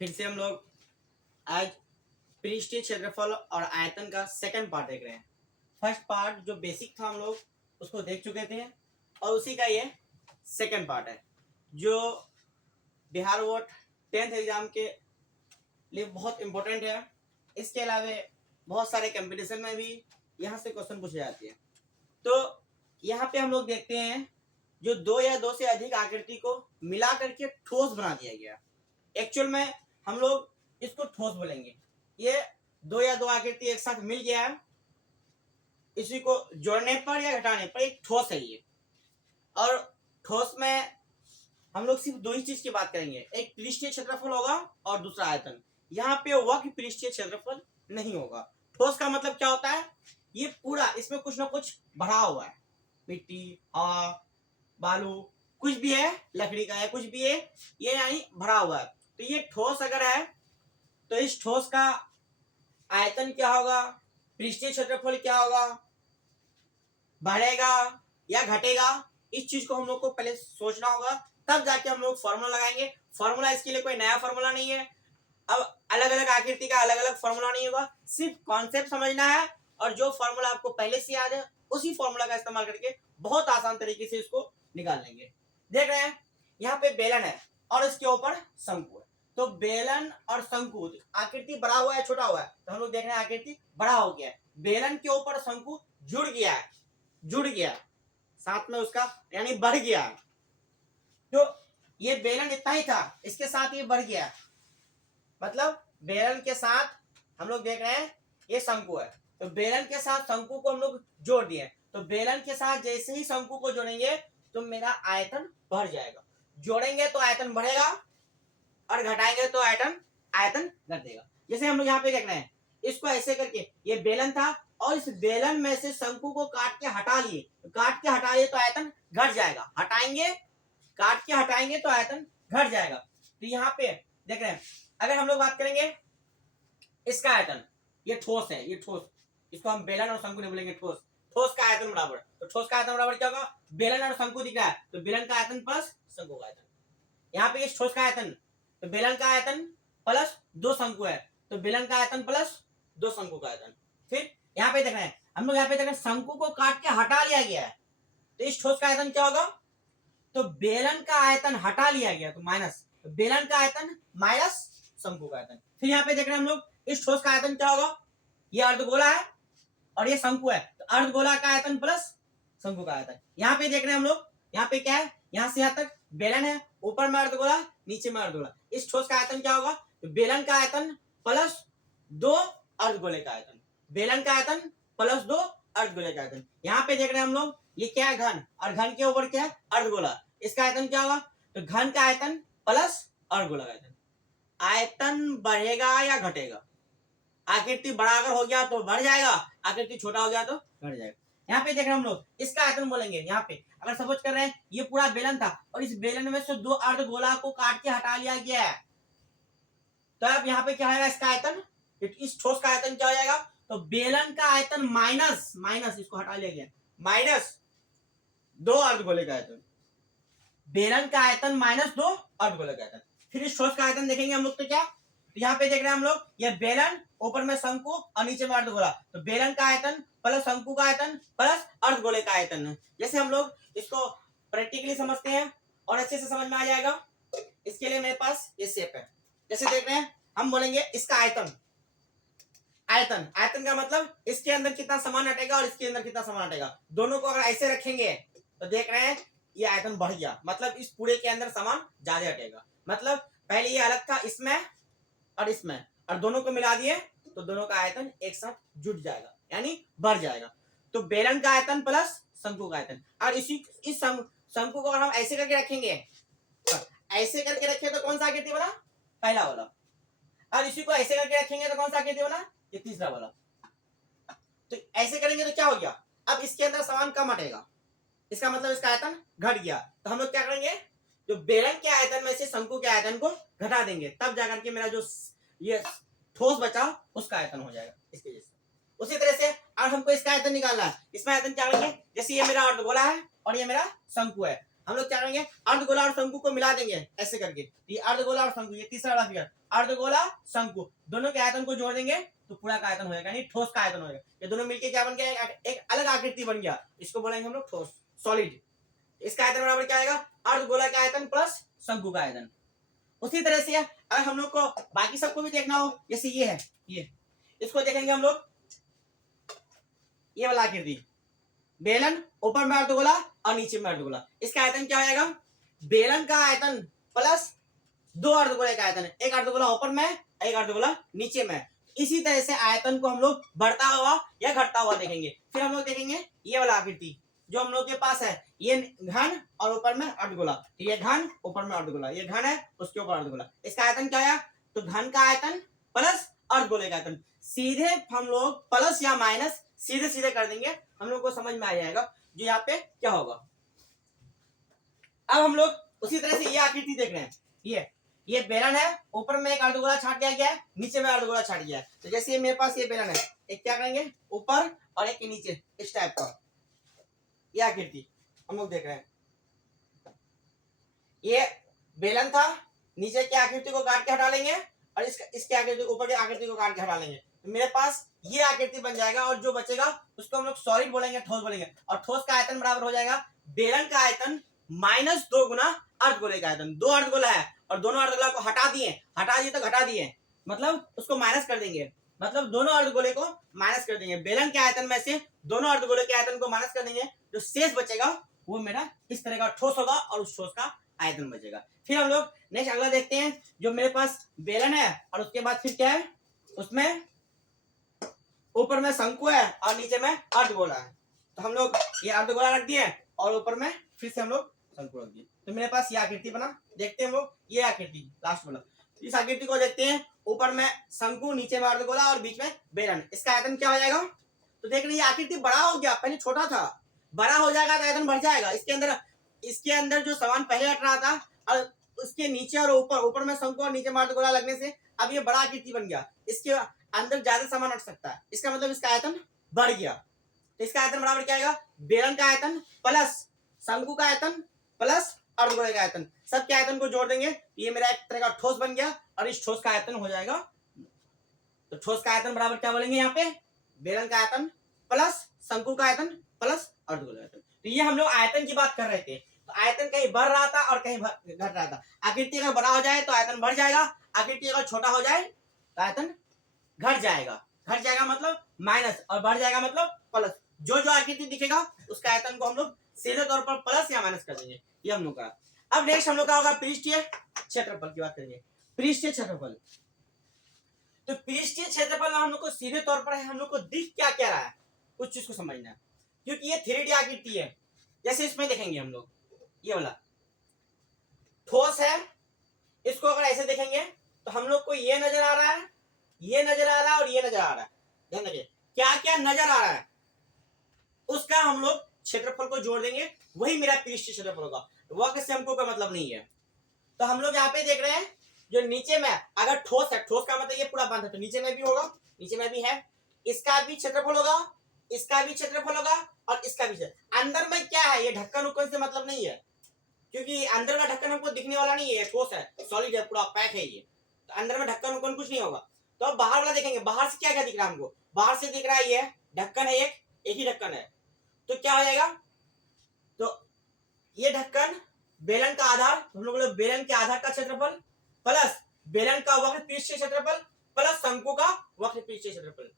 फिर से हम लोग आज पृष्ठीय क्षेत्रफल और आयतन का सेकंड पार्ट देख रहे हैं। फर्स्ट पार्ट जो बेसिक था हम लोग उसको देख चुके थे और उसी का ये सेकंड पार्ट है जो बिहार बोर्ड 10th एग्जाम के लिए बहुत इम्पोर्टेंट है। इसके अलावा बहुत सारे कंपटीशन में भी यहाँ से क्वेश्चन पूछे जाते हैं। तो यहाँ पे हम लोग देखते हैं जो दो या दो से अधिक आकृति को मिला करके ठोस बना दिया गया। एक्चुअल में हम लोग इसको ठोस बोलेंगे। ये दो या दो आकृति एक साथ मिल गया है, इसी को जोड़ने पर या घटाने पर एक ठोस है ये। और ठोस में हम लोग सिर्फ दो ही चीज की बात करेंगे, एक पृष्ठीय क्षेत्रफल होगा और दूसरा आयतन। यहाँ पे वक्र पृष्ठीय क्षेत्रफल नहीं होगा। ठोस का मतलब क्या होता है, ये पूरा इसमें कुछ ना कुछ भरा हुआ है, मिट्टी, हवा, बालू, कुछ भी है, लकड़ी का है, कुछ भी है, ये यानी भरा हुआ है। तो ये ठोस अगर है तो इस ठोस का आयतन क्या होगा, पृष्ठीय क्षेत्रफल क्या होगा, बढ़ेगा या घटेगा, इस चीज को हम लोग को पहले सोचना होगा, तब जाके हम लोग फॉर्मूला लगाएंगे। फॉर्मूला इसके लिए कोई नया फॉर्मूला नहीं है। अब अलग अलग आकृति का अलग अलग फॉर्मूला नहीं होगा, सिर्फ कॉन्सेप्ट समझना है और जो फॉर्मूला आपको पहले से याद है उसी फॉर्मूला का इस्तेमाल करके बहुत आसान तरीके से इसको निकाल लेंगे। देख रहे हैं यहाँ पे बेलन है और इसके ऊपर शंकु है। तो बेलन और शंकु, आकृति बड़ा हुआ है छोटा हुआ है, तो हम लोग देख रहे हैं आकृति बड़ा हो गया है। बेलन के ऊपर शंकु जुड़ गया है, जुड़ गया साथ में उसका, यानी बढ़ गया। तो ये बेलन इतना ही था, इसके साथ ये बढ़ गया, मतलब बेलन के साथ हम लोग देख रहे हैं ये शंकु है, तो बेलन के साथ शंकु को हम लोग जोड़ दिए। तो बेलन के साथ जैसे ही शंकु को जोड़ेंगे तो मेरा आयतन बढ़ जाएगा। जोड़ेंगे तो आयतन बढ़ेगा और घटाएंगे तो आयतन घटेगा। जैसे हम लोग यहाँ पे देख रहे हैं, इसको ऐसे करके, ये बेलन था और इस बेलन में से शंकु को काट के हटा लिए, काट के हटा लिए तो आयतन घट जाएगा। हटाएंगे, काट के हटाएंगे तो आयतन घट जाएगा। तो यहाँ पे देख रहे हैं, अगर हम लोग बात करेंगे इसका आयतन, ये ठोस है, ये ठोस, इसको हम बेलन और शंकु नहीं बोलेंगे, ठोस। ठोस का आयतन बराबर, तो ठोस का आयतन बराबर क्या होगा, बेलन और शंकु दिख रहा है तो बेलन का आयतन प्लस शंकु का आयतन। यहाँ पे इस ठोस का आयतन, तो बेलन का आयतन प्लस दो शंकु है, तो बेलन का आयतन प्लस दो शंकु का आयतन। फिर यहाँ पे देख रहे हैं हम लोग, यहाँ पे देख रहे हैं शंकु को काट के हटा लिया गया है, तो इस ठोस का आयतन क्या होगा, तो बेलन का आयतन हटा लिया गया तो माइनस, तो बेलन का आयतन माइनस शंकु का आयतन। फिर यहाँ पे देख रहे हैं हम लोग, इस ठोस का आयतन क्या होगा, ये अर्धगोला है और ये शंकु है, तो अर्धगोला का आयतन प्लस शंकु का आयतन। यहाँ पे देख रहे हैं हम लोग, यहाँ पे क्या है, यहाँ से यहाँ तक बेलन है, ऊपर में अर्धगोला, नीचे में अर्धगोला। इस ठोस का आयतन क्या होगा, तो बेलन का आयतन प्लस दो अर्धगोले का आयतन, बेलन का आयतन प्लस दो अर्धगोले का आयतन। यहाँ पे देख रहे हैं हम लोग, ये क्या है, घन, और घन के ऊपर क्या है, अर्धगोला। इसका आयतन क्या होगा, तो घन का आयतन प्लस अर्धगोला का आयतन। आयतन बढ़ेगा या घटेगा, आकृति बड़ा अगर हो गया तो बढ़ जाएगा, आकृति छोटा हो गया तो घट जाएगा। यहाँ पे देख रहे हैं हम लोग, इसका आयतन बोलेंगे। यहाँ पे अगर सपोज कर रहे हैं ये पूरा बेलन था और इस बेलन में से दो अर्धगोला को काट के हटा लिया गया है, तो अब यहाँ पे क्या आएगा, इसका आयतन, इस ठोस का आयतन क्या हो जाएगा, तो बेलन का आयतन माइनस, माइनस इसको हटा लिया गया, माइनस दो अर्धगोले का आयतन, बेलन का आयतन माइनस दो अर्धगोले का आयतन। फिर इस ठोस का आयतन देखेंगे हम लोग, तो क्या, तो यहाँ पे देख रहे हैं हम लोग, ये बेलन, ऊपर में शंकु और नीचे में अर्धगोला, तो बेलन का आयतन प्लस शंकु का आयतन प्लस अर्धगोले का आयतन। जैसे हम लोग इसको प्रैक्टिकली समझते हैं और अच्छे से समझ में आ जाएगा, इसके लिए मेरे पास ये शेप है। जैसे देख रहे हैं, हम बोलेंगे इसका आयतन, आयतन, आयतन का मतलब इसके अंदर कितना सामान हटेगा और इसके अंदर कितना सामान हटेगा, दोनों को अगर ऐसे रखेंगे तो देख रहे हैं ये आयतन बढ़ गया, मतलब इस पूरे के अंदर सामान ज्यादा हटेगा। मतलब पहले ये अलग था इसमें और इसमें, और दोनों को मिला दिए तो दोनों का आयतन एक साथ जुट जाएगा, यानी बढ़ जाएगा। तो बेलन का आयतन प्लस शंकु का आयतन, और इस शंकु को अगर हम ऐसे करके रखेंगे, ऐसे करके रखें तो कौन सा आकृति बना, पहला वाला, और इसी को ऐसे करके रखेंगे तो कौन सा आकृति बना, ये तीसरा वाला। तो ऐसे करेंगे तो क्या हो गया, अब इसके अंदर सामान कम हटेगा, इसका मतलब इसका आयतन घट गया। तो हम लोग क्या करेंगे, जो बेलन के आयतन में से शंकु के आयतन को घटा देंगे, तब जाकर के मेरा जो ये ठोस बचा उसका आयतन हो जाएगा इसके जैसे। उसी तरह से अब हमको इसका आयतन निकालना है, इसमें आयतन क्या करेंगे, जैसे ये मेरा अर्धगोला है और ये मेरा शंकु है, हम लोग क्या करेंगे, अर्धगोला और शंकु को मिला देंगे ऐसे करके, ये अर्धगोला और शंकु, ये तीसरा वाला फिगर, अर्धगोला शंकु दोनों के आयतन को जोड़ देंगे तो पूरा का आयतन हो जाएगा, यानी ठोस का आयतन होगा। ये दोनों मिलके क्या बन गया, एक अलग आकृति बन गया, इसको बोलेंगे हम लोग ठोस, सॉलिड। इसका आयतन बराबर क्या आएगा, अर्धगोला का आयतन प्लस शंकु का आयतन। उसी तरह से अगर हम लोग को बाकी सबको भी देखना हो, जैसे ये है, ये इसको देखेंगे हम लोग, ये वाला आकृति, बेलन ऊपर में अर्धगोला और नीचे में अर्धगोला, इसका आयतन क्या हो जाएगा, बेलन का आयतन प्लस दो अर्धगोले का आयतन है, एक अर्धगोला ऊपर में एक अर्धगोला नीचे में। इसी तरह से आयतन को हम लोग बढ़ता हुआ या घटता हुआ देखेंगे। फिर हम लोग देखेंगे ये वाला आकृति जो हम लोग के पास है, ये घन और ऊपर में अर्धगोला, ये घन ऊपर में अर्धगोला, ये घन है उसके ऊपर अर्धगोला, इसका आयतन क्या है, तो घन का आयतन प्लस अर्धगोले का आयतन। सीधे हम लोग प्लस या माइनस सीधे सीधे कर देंगे, हम लोग को समझ में आ जाएगा जो यहाँ पे क्या होगा। अब हम लोग उसी तरह से ये आकृति देख रहे हैं, ये बेलन है, ऊपर में एक अर्धगोला छाट दिया गया है, नीचे में अर्धगोला छाट गया है। तो जैसे मेरे पास ये बेलन है, एक क्या करेंगे ऊपर और एक नीचे, इस टाइप का ये आकृति हम लोग देख रहे हैं। ये बेलन था, नीचे की आकृति को काट के हटा लेंगे और इसके आकृति ऊपर की आकृति को काट के हटा लेंगे, तो मेरे पास ये आकृति बन जाएगा। और जो बचेगा उसको हम लोग सॉलिड बोलेंगे, ठोस बोलेंगे। और ठोस का आयतन बराबर हो जाएगा बेलन का आयतन माइनस 2 गुना अर्धगोले का आयतन। 2 अर्धगोला है और दोनों अर्धगोला को हटा दिए तो घटा दिए, मतलब उसको माइनस कर देंगे, मतलब दोनों अर्धगोले को माइनस कर देंगे। बेलन के आयतन में से दोनों अर्धगोले के आयतन को माइनस कर देंगे, जो शेष बचेगा वो मेरा इस तरह का ठोस होगा और उस ठोस का आयतन बचेगा। फिर हम लोग नेक्स्ट अगला देखते हैं, जो मेरे पास बेलन है और उसके बाद फिर क्या है, उसमें ऊपर में शंकु है और नीचे में अर्धगोला है। तो हम लोग ये अर्धगोला रख दिए और ऊपर में फिर से हम लोग शंकु रख दिए, तो मेरे पास ये आकृति बना। देखते हैं हम लोग ये आकृति लास्ट वाला, इस आकृति को देखते हैं, ऊपर में शंकु, नीचे में अर्धगोला और बीच में बेलन, इसका आयतन क्या हो जाएगा। तो देख रहे ये आकृति बड़ा हो गया, पहले छोटा था, बड़ा हो जाएगा तो आयतन बढ़ जाएगा। इसके अंदर जो सामान पहले हट रहा था और उसके नीचे और ऊपर में शंकु और नीचे में अर्धगोला लगने से अब ये बड़ा आकृति बन गया, इसके अंदर ज्यादा सामान हट सकता है, इसका मतलब इसका आयतन बढ़ गया। तो इसका आयतन बराबर क्या आएगा, बेलन का आयतन प्लस शंकु का आयतन प्लस अर्धगोले का आयतन, सबके आयतन को जोड़ देंगे, ये मेरा एक तरह का ठोस बन गया और इस ठोस का आयतन हो जाएगा। तो ठोस का आयतन बराबर क्या बोलेंगे यहाँ पे, बेलन का आयतन प्लस शंकु का आयतन प्लस अर्धगोले का आयतन। तो ये हम लोग आयतन की बात कर रहे थे, तो आयतन कहीं बढ़ रहा था और कहीं घट रहा था। आकृति अगर बड़ा हो जाए तो आयतन बढ़ जाएगा, आकृति अगर छोटा हो जाए तो आयतन घट जाएगा। घट जाएगा मतलब माइनस और बढ़ जाएगा मतलब प्लस। जो जो आकृति दिखेगा उसका आयतन को हम लोग सीधे तौर पर प्लस या माइनस कर देंगे, ये हम लोग का। अब नेक्स्ट हम लोग का होगा पृष्ठीय क्षेत्रफल की बात करेंगे। पृष्ठीय क्षेत्रफल, तो पृष्ठीय क्षेत्रफल हम लोग को सीधे तौर पर है, हम लोग को दिख क्या क्या रहा है कुछ चीज को समझना है, क्योंकि ये 3D आकृति है। जैसे इसमें देखेंगे हम लोग, ये वाला ठोस है, इसको अगर ऐसे देखेंगे तो हम लोग को ये नजर आ रहा है, ये नजर आ रहा है और ये नजर आ रहा है। ध्यान रखिए क्या क्या नजर आ रहा है, उसका हम लोग क्षेत्रफल को जोड़ देंगे, वही मेरा पृष्ठीय क्षेत्रफल होगा। वक्र से हमको कोई मतलब नहीं है। तो हम लोग यहाँ पे देख रहे हैं जो नीचे में अगर ठोस है, ठोस का मतलब ये पूरा बंद है, तो नीचे में भी होगा, नीचे में भी है, इसका भी क्षेत्रफल होगा, इसका भी क्षेत्रफल होगा और इसका भी। अंदर में क्या है, ये ढक्कन उक्कन से मतलब नहीं है, क्योंकि अंदर का ढक्कन हमको दिखने वाला नहीं है, ठोस है, सॉलिड है, पूरा पैक है ये, तो अंदर में ढक्कन उक्कन कुछ नहीं होगा। तो अब बाहर वाला देखेंगे, बाहर से क्या क्या दिख रहा है हमको, बाहर से दिख रहा है ये ढक्कन है, एक ही ढक्कन है, तो क्या हो जाएगा, तो ये ढक्कन बेलन का आधार, हम लोग बेलन के आधार का क्षेत्रफल प्लस बेलन का वक्र पृष्ठीय क्षेत्रफल प्लस शंकु का वक्र पृष्ठीय क्षेत्रफल।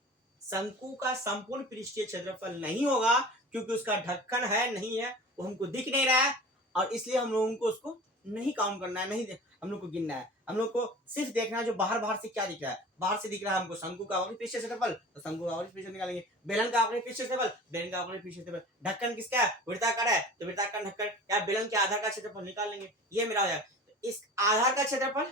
शंकु का संपूर्ण पृष्ठीय क्षेत्रफल नहीं होगा क्योंकि उसका ढक्कन है नहीं है, वो हमको दिख नहीं रहा है और इसलिए हम लोगों को उसको नहीं काउंट करना है, नहीं हम लोग को गिनना है। हम लोग को सिर्फ देखना है जो बाहर से क्या दिख रहा है। बाहर से दिख रहा है हमको शंकु का वक्र पृष्ठीय क्षेत्रफल, तो शंकु का वक्र पृष्ठीय निकालेंगे। बेलन का वक्र पृष्ठीय क्षेत्रफल, बेलन का वक्र पृष्ठीय क्षेत्रफल। ढक्कन किसका है, वृत्ताकार है, तो वृत्ताकार ढक्कन या बेलन के आधार का क्षेत्रफल निकाल लेंगे, ये मेरा हो जाएगा। इस आधार का क्षेत्रफल,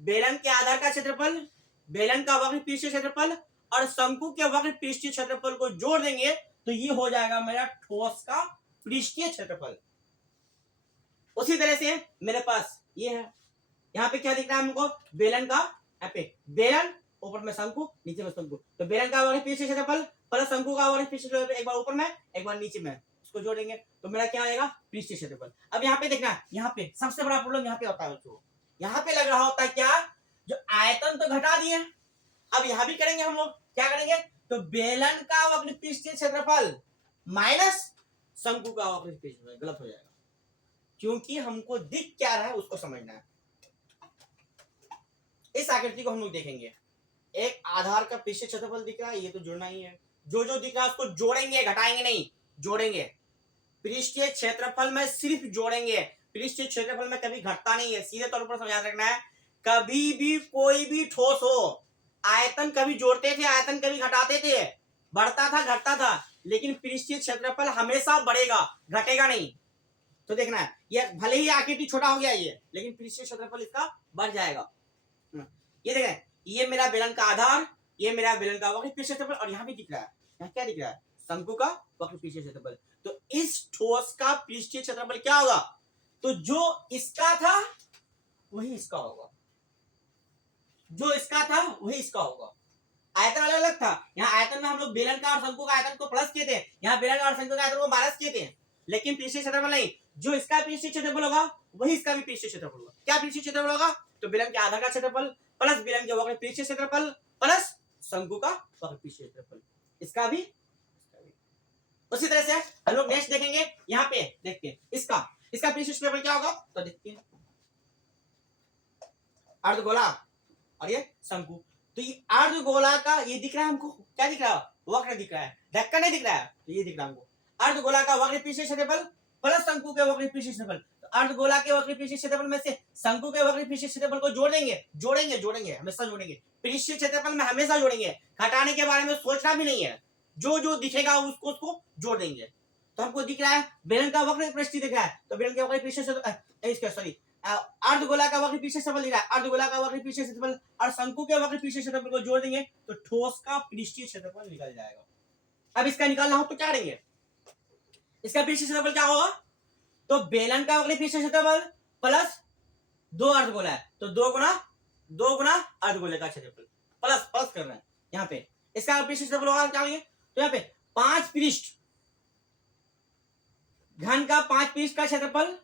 बेलन के आधार का क्षेत्रफल, बेलन का वक्र पृष्ठीय क्षेत्रफल और शंकु के वक्र पृष्ठीय क्षेत्रफल को जोड़ देंगे तो ये हो जाएगा मेरा ठोस का पृष्ठीय क्षेत्रफल। उसी तरह से मेरे पास ये है, यहाँ पे क्या दिख रहा है हमको, बेलन का, यहाँ पे बेलन ऊपर में शंकु नीचे में शंकु, तो बेलन का वक्र पृष्ठीय क्षेत्रफल प्लस शंकु का वक्र पृष्ठीय क्षेत्रफल, एक बार ऊपर में एक बार नीचे में, उसको जोड़ेंगे तो मेरा क्या आएगा, पृष्ठीय क्षेत्रफल। अब यहाँ पे देखना, यहाँ पे सबसे बड़ा प्रॉब्लम यहाँ पे होता है बच्चों, यहाँ पे लग रहा होता है क्या, जो आयतन तो घटा दिए, अब यहाँ भी करेंगे हम लोग, क्या करेंगे, तो बेलन का वक्र पृष्ठीय क्षेत्रफल माइनस शंकु का वक्र पृष्ठीय क्षेत्रफल, गलत हो जाएगा, क्योंकि हमको दिख क्या रहा है उसको समझना है। इस आकृति को हम लोग देखेंगे, एक आधार का पृष्ठीय क्षेत्रफल दिख रहा है, ये तो जुड़ना ही है, जो जो दिख रहा है उसको जोड़ेंगे, घटाएंगे नहीं, जोड़ेंगे। पृष्ठीय क्षेत्रफल में सिर्फ जोड़ेंगे, पृष्ठीय क्षेत्रफल में कभी घटता नहीं है, सीधे तौर पर याद रखना है। कभी भी कोई भी ठोस हो, आयतन कभी जोड़ते थे, आयतन कभी घटाते थे, बढ़ता था घटता था, लेकिन पृष्ठीय क्षेत्रफल हमेशा बढ़ेगा, घटेगा नहीं। तो देखना है, ये भले ही आकृति छोटा हो गया ये, लेकिन पृष्ठीय क्षेत्रफल इसका बढ़ जाएगा। ये देखें, ये मेरा बेलन का आधार, ये मेरा बेलन का वक्र पृष्ठीय क्षेत्रफल, और यहाँ भी दिख रहा है, यहाँ क्या दिख रहा है, शंकु का वक्र पृष्ठीय क्षेत्रफल। तो इस ठोस का पृष्ठीय क्षेत्रफल क्या होगा, तो जो इसका था वही इसका होगा, जो इसका था वही इसका होगा। आयतन अलग अलग था, यहाँ आयतन में हम लोग बेलन का और शंकु का आयतन को प्लस किए थे, यहाँ बेलन और शंकु का आयतन को माइनस किए थे, लेकिन पृष्ठीय क्षेत्रफल नहीं, जो इसका पृष्ठीय क्षेत्रफल होगा वही इसका भी पृष्ठीय क्षेत्रफल होगा। क्या पृष्ठीय क्षेत्रफल होगा, तो बेलन के आधार का क्षेत्रफल प्लस बेलन के वक्र पृष्ठीय क्षेत्रफल प्लस शंकु का वक्र पृष्ठीय क्षेत्रफल, इसका भी। उसी तरह से हम लोग नेक्स्ट देखेंगे, यहाँ पे देखते हैं इसका पृष्ठीय क्षेत्रफल क्या होगा, तो देखते हैं अर्धगोला और ये शंकु। तो ये अर्धगोला का ये दिख रहा है हमको, क्या दिख रहा है, वक्र दिख रहा है, ढक्कन नहीं दिख रहा है, तो ये दिख रहा है हमको अर्धगोला का वक्र पृष्ठीय क्षेत्रफल प्लस शंकु के वक्र पृष्ठीय क्षेत्रफल। तो अर्धगोला के वक्र पृष्ठीय क्षेत्रफल में से शंकु के वक्र पृष्ठीय क्षेत्रफल को जोड़ देंगे, जोड़ेंगे हमेशा जोड़ेंगे, पृष्ठीय क्षेत्रफल में हमेशा जोड़ेंगे, घटाने के बारे में सोचना भी नहीं है, जो जो दिखेगा उसको जोड़ देंगे। तो हमको दिख रहा है बेलन का वक्र पृष्ठीय दिख रहा है, तो बेलन के वक्र पृष्ठीय क्षेत्रफल अर्धगोला का वक्र पृष्ठीय क्षेत्रफल दिख रहा है, अर्धगोला का वक्र पृष्ठीय क्षेत्रफल और शंकु के वक्र पृष्ठीय क्षेत्रफल को जोड़ देंगे तो ठोस का पृष्ठीय क्षेत्रफल निकल जाएगा। अब इसका निकालना हो तो क्या करेंगे, इसका पृष्ठीय क्षेत्रफल क्या होगा, तो बेलन का वक्र पृष्ठीय क्षेत्रफल प्लस दो अर्धगोला है, तो दो गुना अर्धगोले का क्षेत्रफल प्लस कर रहे हैं यहाँ पे, इसका पृष्ठीय क्षेत्रफल होगा क्या होंगे, तो यहाँ पे 5 पृष्ठ घन का 5 पृष्ठ का क्षेत्रफल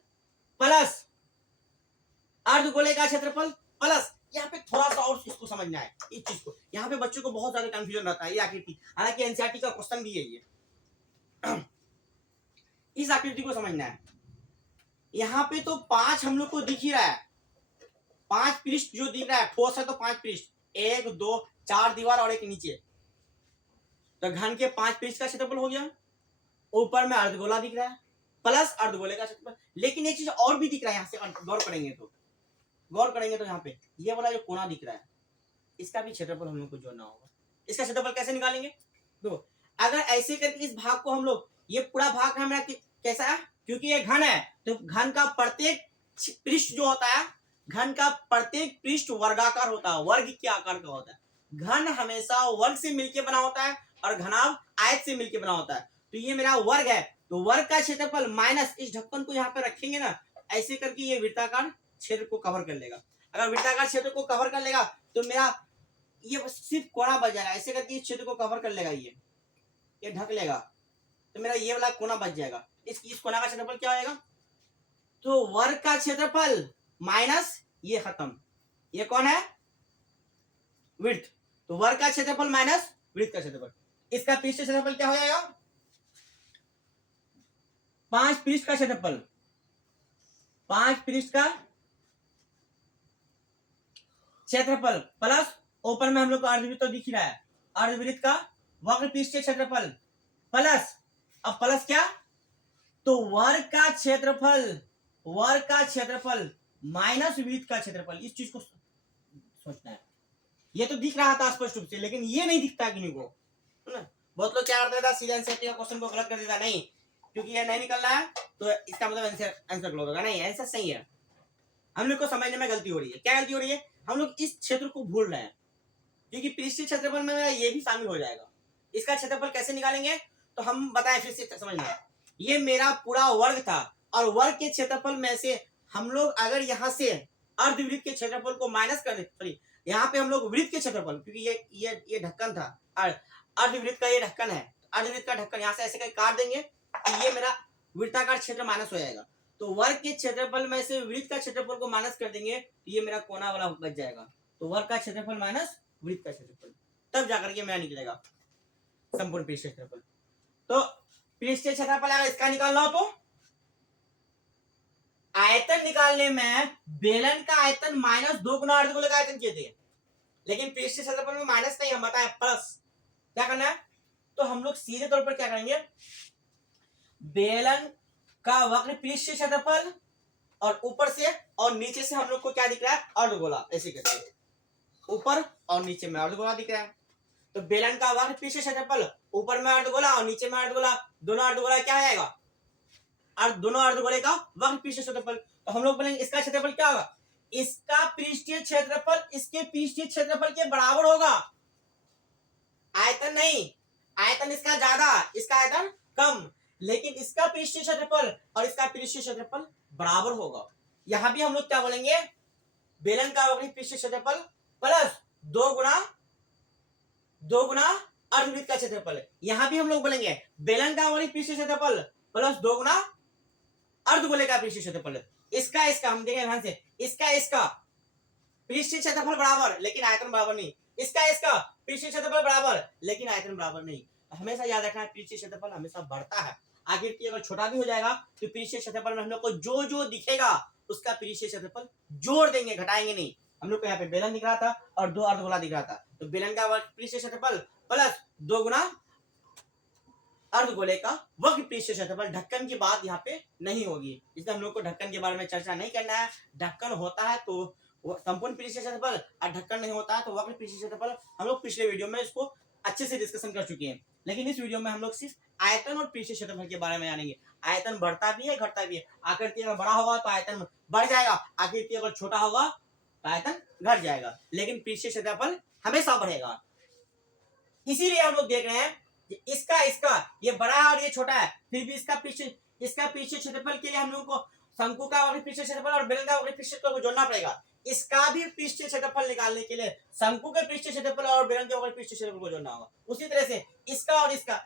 प्लस अर्धगोले का क्षेत्रफल प्लस, यहाँ पे थोड़ा सा और इसको समझना है इस चीज को, यहाँ पे बच्चों को बहुत ज्यादा कंफ्यूजन रहता है ये आकृति, हालांकि एनसीईआरटी का क्वेश्चन भी है ये। इस आकृति को समझना है, यहाँ पे तो 5 हम लोग को दिख ही रहा है, 5 पृष्ठ जो दिख रहा है ठोस है, तो 5 पृष्ठ 1 2 4 दीवार और एक नीचे, तो घन के 5 पृष्ठ का क्षेत्रफल हो गया, ऊपर में अर्धगोला दिख रहा है प्लस अर्धगोले का क्षेत्रफल। लेकिन एक चीज और भी दिख रहा है, यहाँ से गौर करेंगे तो यहाँ पे ये वाला जो कोना दिख रहा है इसका भी क्षेत्रफल हम लोग को जोड़ना होगा। इसका क्षेत्रफल कैसे निकालेंगे, तो अगर ऐसे करके इस भाग को हम लोग, ये पूरा भाग हमारा कैसा है, क्योंकि ये घन है तो घन का प्रत्येक पृष्ठ जो होता है, घन का प्रत्येक पृष्ठ वर्गाकार होता है, वर्ग के आकार का होता है, घन हमेशा वर्ग से मिलकर बना होता है और घनाभ आयत से मिलकर बना होता है। तो ये मेरा वर्ग है, तो वर्ग का क्षेत्रफल माइनस इस ढक्कन को यहाँ पे रखेंगे ना, ऐसे करके ये वृत्ताकार क्षेत्र को कवर कर लेगा। अगर वृत्ताकार क्षेत्र को कवर कर लेगा तो मेरा ये सिर्फ कोना बच जाएगा, ऐसे करके इस क्षेत्र को कवर कर लेगा, ये ढक लेगा, तो मेरा ये वाला कोना बच जाएगा। इस कोना का क्षेत्रफल क्या आएगा, तो वर्ग का क्षेत्रफल माइनस ये खत्म, ये कौन है, वृत्त, तो वर्ग का क्षेत्रफल माइनस वृत्त का क्षेत्रफल, इसका पृष्ठ क्षेत्रफल क्या हो जाएगा, 5 पृष्ठ का क्षेत्रफल, 5 पृष्ठ का क्षेत्रफल प्लस ऊपर में हम लोग को अर्धवृत्त तो दिख ही रहा है, अर्धवृत्त का वक्र पृष्ठीय क्षेत्रफल प्लस, अब प्लस क्या, तो वर्ग का क्षेत्रफल माइनस वृत्त का क्षेत्रफल। इस चीज को सोचना है, ये तो दिख रहा था स्पष्ट रूप से, लेकिन ये नहीं दिखता किन्हीं को, है ना। बहुत लोग क्या करते थे, सीधा एनसीईआरटी का क्वेश्चन को गलत कर देता, नहीं क्योंकि ये नहीं निकल रहा है तो इसका मतलब आंसर गलत होगा, नहीं आंसर सही है। हम लोग को समझने में गलती हो रही है, क्या गलती हो रही है, हम लोग इस क्षेत्र को भूल रहे हैं, क्योंकि पृष्ठीय क्षेत्रफल में ये भी शामिल हो जाएगा। इसका क्षेत्रफल कैसे निकालेंगे, तो हम बताएं फिर से समझना, ये मेरा पूरा वर्ग था और वर्ग के क्षेत्रफल में से हम लोग अगर यहाँ से अर्धवृत्त के क्षेत्रफल को माइनस कर दे, सॉरी यहाँ पे हम लोग वृत्त के क्षेत्रफल, क्योंकि ये ढक्कन था, अर्धवृत्त का ये ढक्कन है, अर्धवृत्त का ढक्कन यहाँ से ऐसे करके काट देंगे तो ये मेरा वृत्ताकार क्षेत्र माइनस हो जाएगा। तो वर्ग के क्षेत्रफल में से वृत्त का क्षेत्रफल को माइनस कर देंगे तो ये मेरा कोना वाला बच जाएगा। तो वर्ग का क्षेत्रफल माइनस वृत्त का क्षेत्रफल, तब जाकर के मेरा निकलेगा संपूर्ण पृष्ठीय क्षेत्रफल। तो पृष्ठीय क्षेत्रफल अगर इसका निकालना हो तो आयतन निकालने में बेलन का आयतन माइनस 2 गुना अर्धगोले का आयतन किए थे, लेकिन पृष्ठीय क्षेत्रफल में माइनस नहीं, हम बताए प्लस। क्या करना है, तो हम लोग सीधे तौर पर क्या करेंगे, बेलन का वक्र पृष्ठीय क्षेत्रफल और ऊपर से और नीचे से हम लोग को क्या दिख रहा है, अर्धगोला, ऐसे करके ऊपर और नीचे में अर्धगोला दिख रहा है। तो बेलन का वक्र पृष्ठीय क्षेत्रफल, ऊपर में अर्धगोला और नीचे में अर्धगोला, दोनों अर्धगोला क्या आएगा, और दोनों अर्धगोले का वक्र पृष्ठीय क्षेत्रफल। तो हम लोग बोलेंगे इसका क्षेत्रफल क्या होगा, इसका पृष्ठीय क्षेत्रफल इसके पृष्ठीय क्षेत्रफल के बराबर होगा। आयतन नहीं, आयतन इसका ज्यादा, इसका आयतन कम, लेकिन इसका पृष्ठीय क्षेत्रफल और इसका पृष्ठीय क्षेत्रफल बराबर होगा। यहां भी हम लोग क्या बोलेंगे, बेलन का वक्र पृष्ठीय क्षेत्रफल प्लस 2 गुना अर्धवृत्त का क्षेत्रफल। यहां भी हम लोग बोलेंगे बेलन का वक्र पृष्ठीय क्षेत्रफल प्लस 2 गुना अर्धगोले का पृष्ठीय क्षेत्रफल। इसका हम देखें ध्यान से, इसका पृष्ठीय क्षेत्रफल बराबर लेकिन आयतन बराबर नहीं, इसका पृष्ठीय क्षेत्रफल बराबर लेकिन आयतन बराबर नहीं। हमेशा याद रखना है पृष्ठीय क्षेत्रफल हमेशा बढ़ता है। आखिर अगर छोटा भी हो जाएगा तो पृष्ठीय क्षेत्रफल में हम लोग को जो जो दिखेगा उसका पृष्ठीय क्षेत्रफल जोड़ देंगे, घटाएंगे नहीं। हम लोग को यहाँ पे बेलन दिख रहा था और 2 अर्धगोला दिख रहा था, तो बेलन का पृष्ठीय क्षेत्रफल प्लस 2 गुना अर्धगोले का वक्र पृष्ठीय क्षेत्रफल। ढक्कन की बात यहाँ पे नहीं होगी, इसलिए हम लोग को ढक्कन के बारे में चर्चा नहीं करना है। ढक्कन होता है तो संपूर्ण पृष्ठीय क्षेत्रफल और ढक्कन नहीं होता है तो वक्र पृष्ठीय क्षेत्रफल। हम लोग पिछले वीडियो में इसको अच्छे से डिस्कशन कर चुके हैं, लेकिन इस वीडियो में हम लोग सिर्फ आयतन और पृष्ठीय क्षेत्रफल के बारे में जानेंगे। आयतन बढ़ता भी है घटता भी है। आकृति अगर बड़ा होगा तो आयतन बढ़ जाएगा, आकृति अगर छोटा होगा तो आयतन घट जाएगा, लेकिन पृष्ठीय क्षेत्रफल हमेशा बढ़ेगा। इसीलिए हम लोग देख रहे हैं इसका ये बड़ा है और ये छोटा है, फिर भी इसका पृष्ठीय क्षेत्रफल के लिए हम लोग को शंकु का वक्र पृष्ठीय क्षेत्रफल और बेलन का वक्र पृष्ठीय क्षेत्रफल को जोड़ना पड़ेगा। इसका भी पृष्ठीय क्षेत्रफल निकालने के लिए शंकु के पृष्ठीय क्षेत्रफल और बेलन के वक्र पृष्ठीय क्षेत्रफल को जोड़ना होगा। उसी तरह से इसका और इसका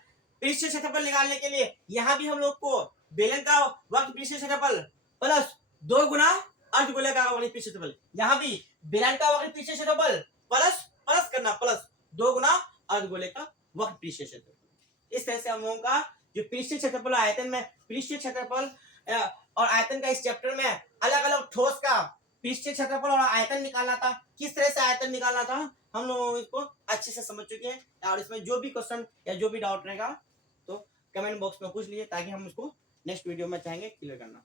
पृष्ठीय क्षेत्रफल निकालने के लिए यहाँ भी हम लोग को बेलन का वक्र पृष्ठीय क्षेत्रफल प्लस 2 गुना अर्धगोले का वक्र पृष्ठीय क्षेत्रफल, यहाँ भी बेलन का वक्र पृष्ठीय क्षेत्रफल प्लस करना प्लस 2 गुना अर्धगोले का वक्र पृष्ठीय क्षेत्रफल। इस तरह से हम लोगों का जो पृष्ठीय क्षेत्रफल आयतन में पृष्ठीय क्षेत्रफल और आयतन का इस चैप्टर में अलग अलग ठोस का पृष्ठीय क्षेत्रफल और आयतन निकालना था। किस तरह से आयतन निकालना था हम लोग इसको अच्छे से समझ चुके हैं, और इसमें जो भी क्वेश्चन या जो भी डाउट रहेगा तो कमेंट बॉक्स में पूछ लीजिए, ताकि हम उसको नेक्स्ट वीडियो में चाहेंगे क्लियर करना।